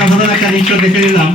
সাধারণ একটা রিক্সা দেখে নিলাম